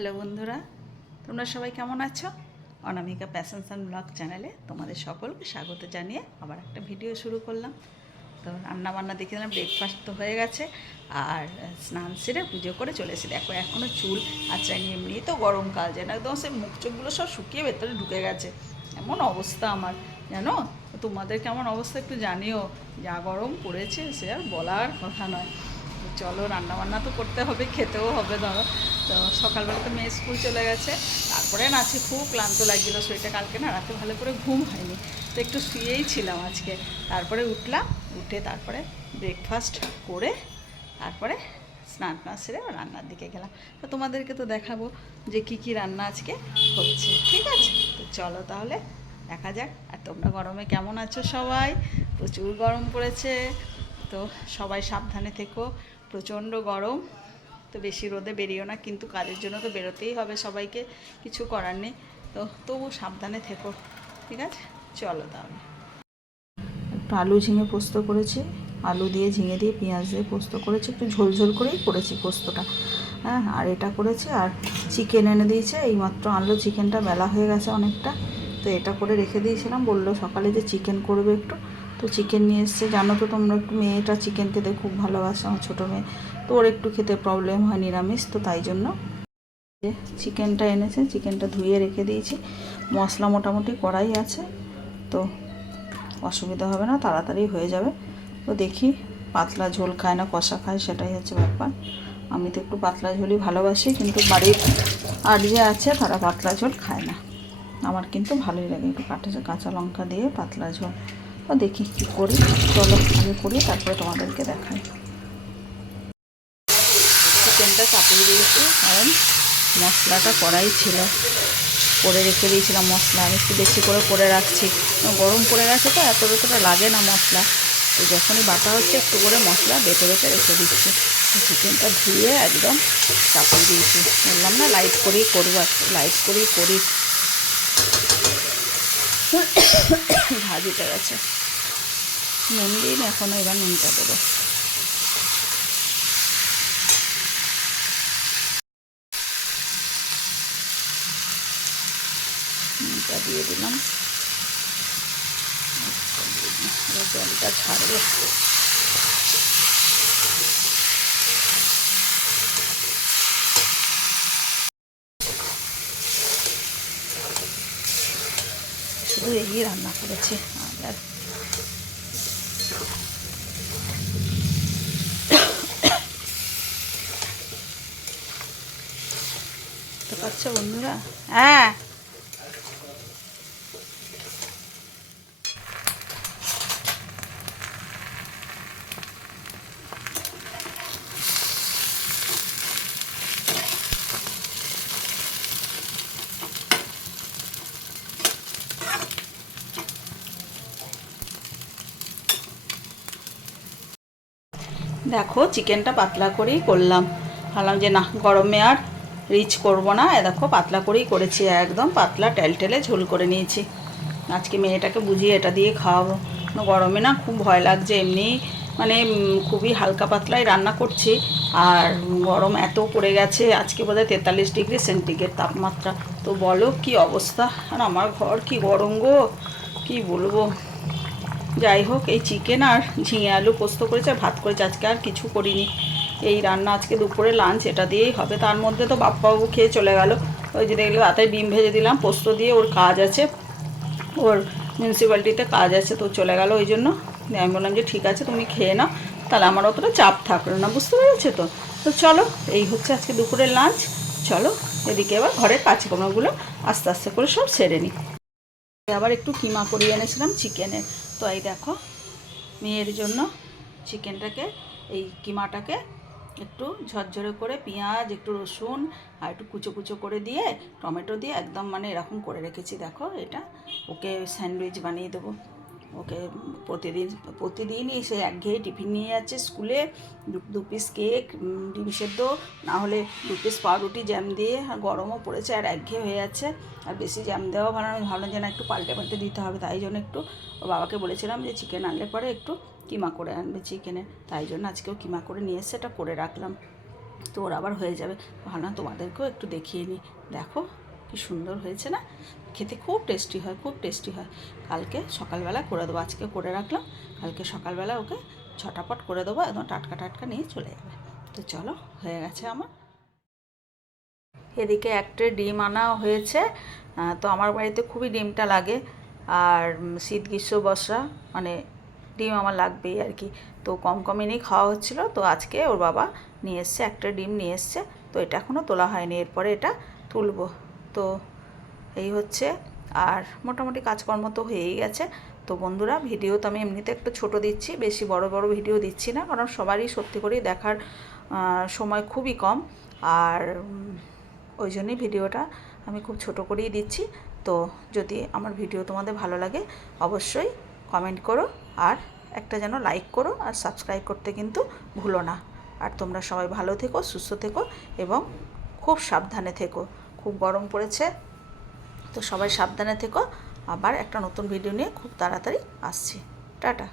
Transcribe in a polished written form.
Hello বন্ধুরা, তোমরা সবাই কেমন আছো? অনামিকা প্যাশনস অ্যান্ড ব্লগ চ্যানেলে তোমাদের সকলকে স্বাগত জানিয়ে আবার একটা ভিডিও শুরু করলাম। তো রান্নাবান্না দেখে দিলাম, ব্রেকফাস্ট তো হয়ে গেছে, আর স্নান সেরে পুজো করে চলে এসে দেখো এখনও চুল আঁচড়ানি। এমনি তো গরমকাল, যেন একদম সে মুখ চোখগুলো সব শুকিয়ে ভেতরে ঢুকে গেছে, এমন অবস্থা আমার, জানো? তোমাদের কেমন অবস্থা একটু জানিও। যা গরম পড়েছে সে আর বলার কথা নয়। চলো, রান্নাবান্না তো করতে হবে, খেতেও হবে ধরো। তো সকালবেলা তো মেয়ে স্কুল চলে গেছে, তারপরে নাচি খুব ক্লান্ত লাগছিলো শরীরটা, কালকে না রাতে ভালো করে ঘুম হয়নি, তো একটু শুয়েই ছিলাম আজকে। তারপরে উঠলাম, উঠে তারপরে ব্রেকফাস্ট করে তারপরে স্নান সেরে রান্নার দিকে গেলাম। তো তোমাদেরকে তো দেখাবো যে কি রান্না আজকে হচ্ছে, ঠিক আছে? তো চলো তাহলে দেখা যাক। আর তোমরা গরমে কেমন আছো? সবাই প্রচুর গরম পড়েছে, তো সবাই সাবধানে থেকো। প্রচণ্ড গরম, তো বেশি রোদে বেরিও না, কিন্তু কাজের জন্য তো বেরোতেই হবে সবাইকে, কিছু করার নেই। তো তবু সাবধানে থেকো, ঠিক আছে? চলো তাহলে। একটু আলু ঝিঙে পোস্ত করেছি, আলু দিয়ে ঝিঙে দিয়ে পেঁয়াজ দিয়ে পোস্ত করেছি, একটু ঝোল করেই করেছি পোস্তটা। হ্যাঁ, আর এটা করেছি, আর চিকেন এনে দিয়েছে, এইমাত্র আনলো চিকেনটা, বেলা হয়ে গেছে অনেকটা। তো এটা করে রেখে দিয়েছিলাম, বললো সকালে যে চিকেন করবে একটু, তো চিকেন নিয়ে এসছে। জানো তো তোমরা, একটু মেয়েটা চিকেন খেতে খুব ভালোবাসে, আমার ছোটো মেয়ে, তো ওর একটু খেতে প্রবলেম হয় নিরামিষ, তো তাই জন্য চিকেনটা এনেছে। চিকেনটা ধুয়ে রেখে দিয়েছি, মশলা মোটামুটি করাই আছে, তো অসুবিধা হবে না, তাড়াতাড়ি হয়ে যাবে। তো দেখি, পাতলা ঝোল খায় না কষা খায়, সেটাই হচ্ছে ব্যাপার। আমি তো একটু পাতলা ঝোলই ভালোবাসি, কিন্তু বাড়ির আর যে আছে তারা পাতলা ঝোল খায় না। আমার কিন্তু ভালোই লাগে একটু কাঁচা লঙ্কা দিয়ে পাতলা ঝোল। তো দেখি কী করি, চলো আগে করি, তারপরে তোমাদেরকে দেখাই। চিকেনটা চাপিয়ে দিয়েছি, কারণ মশলাটা করাই ছিল, করে রেখে দিয়েছিলাম মশলা। আমি একটু বেশি করে রাখছি, গরম পড়ে গেছে তো এতটা লাগে না মশলা, তো যখনই বাটা হচ্ছে একটু করে মশলা বেটে রেখে দিচ্ছি। চিকেনটা ধুয়ে একদম চাপিয়ে দিয়েছি, বললাম না লাইট করেই করবো, একটু লাইট করেই করি। ভাজিটা গেছে, নুন দিন এখনও, এবার নুনটা দেবো। নুনটা দিয়ে দিলাম, জলটা ছাড়বে। শুধু এই রান্না করেছি, আর তো পাচ্ছ বন্ধুরা? হ্যাঁ, দেখো চিকেনটা পাতলা করেই করলাম, ভাবলাম যে না গরমে আর রিচ করব না, দেখো পাতলা করেই করেছি, একদম পাতলা টেলটেলে ঝোল করে নিয়েছি। আজকে মেয়েটাকে বুঝিয়ে এটা দিয়ে খাওয়াবো, গরমে না খুব ভয় লাগছে, এমনি মানে খুবই হালকা পাতলাই রান্না করছি, আর গরম এত পড়ে গেছে, আজকে বোধহয় 43 ডিগ্রি সেন্টিগ্রেড তাপমাত্রা। তো বলো কি অবস্থা, আর আমার ঘর কি গরম গো, কি বলবো। যাই হোক, এই চিকেন আর ঝিঙে আলু পোস্ত করেছে, আর ভাত করেছে, আজকে আর কিছু করিনি। এই রান্না আজকে দুপুরে লাঞ্চ এটা দিয়েই হবে। তার মধ্যে তো বাপ্পাবাবু খেয়ে চলে গেল, ওই যে দেখলে রাতে ডিম ভেজে দিলাম পোস্ত দিয়ে, ওর কাজ আছে, ওর মিউনিসিপ্যালিটিতে কাজ আছে, তো চলে গেল। ওই জন্য আমি বললাম যে ঠিক আছে তুমি খেয়ে নাও, তাহলে আমার অতটা চাপ থাকলো না, বুঝতে পেরেছো তো? তো চলো, এই হচ্ছে আজকে দুপুরের লাঞ্চ। চলো এদিকে এবার ঘরের কাজকর্মগুলো আস্তে আস্তে করে সব সেরে নিই। আবার একটু কিমা করিয়ে এনেছিলাম চিকেনের, তো এই দেখো মেয়ের জন্য চিকেনটাকে, এই কিমাটাকে একটু ঝরঝরে করে পেঁয়াজ, একটু রসুন আর একটু কুচো করে দিয়ে, টমেটো দিয়ে একদম মানে এরকম করে রেখেছি। দেখো এটা ওকে স্যান্ডউইচ বানিয়ে দেবো। ওকে প্রতিদিনই সে একঘেয়ে টিফিন নিয়ে যাচ্ছে স্কুলে, 2 পিস কেক, ডিম সেদ্ধ, না হলে 2 পিস পাউরুটি জ্যাম দিয়ে, আর গরমও পড়েছে আর একঘেয়ে হয়ে যাচ্ছে, আর বেশি জ্যাম দেওয়া ভালো না, ভাবলাম যে না একটু পাল্টে দিতে হবে, তাই জন্য একটু ওর বাবাকে বলেছিলাম যে চিকেন আনলে পরে একটু কিমা করে আনবে চিকেনের, তাই জন্য আজকেও কিমা করে নিয়ে এসে এটা করে রাখলাম। তো ওর আবার হয়ে যাবে। ভাবলাম তোমাদেরকেও একটু দেখিয়ে নিই। দেখো কি সুন্দর হয়েছে না, খেতে খুব টেস্টি হয়, খুব টেস্টি হয়। কালকে সকালবেলা করে দেবো, আজকে করে রাখলাম, কালকে সকালবেলা ওকে ছটাপট করে দেবো, একদম টাটকা টাটকা নিয়ে চলে যাবে। তো চলো, হয়ে গেছে আমার। এদিকে একটা ডিম আনা হয়েছে। তো আমার বাড়িতে খুবই ডিমটা লাগে, আর শীত গ্রীষ্ম বর্ষা মানে ডিম আমার লাগবেই আর কি। তো কম কম এনেই খাওয়া হচ্ছিলো। তো আজকে ওর বাবা নিয়ে এসছে, একটা ডিম নিয়ে এসছে। তো এটা এখনও তোলা হয়নি, এরপরে এটা তুলবো। তো এই হচ্ছে, আর মোটামুটি কাজকর্ম তো হয়েই গেছে। তো বন্ধুরা, ভিডিও তো আমি এমনিতে একটু ছোট দিচ্ছি, বেশি বড় বড় ভিডিও দিচ্ছি না, কারণ সবারই সত্যি করেই দেখার সময় খুবই কম। আর ওই জন্যই ভিডিওটা আমি খুব ছোট করেই দিচ্ছি। তো যদি আমার ভিডিও তোমাদের ভালো লাগে অবশ্যই কমেন্ট করো, আর একটা যেন লাইক করো, আর সাবস্ক্রাইব করতে কিন্তু ভুলো না। আর তোমরা সবাই ভালো থেকো, সুস্থ থেকো, এবং খুব সাবধানে থেকো। খুব গরম পড়েছে, তো সবাই সাবধানে থেকো। আবার একটা নতুন ভিডিও নিয়ে খুব তাড়াতাড়ি আসছি। টাটা।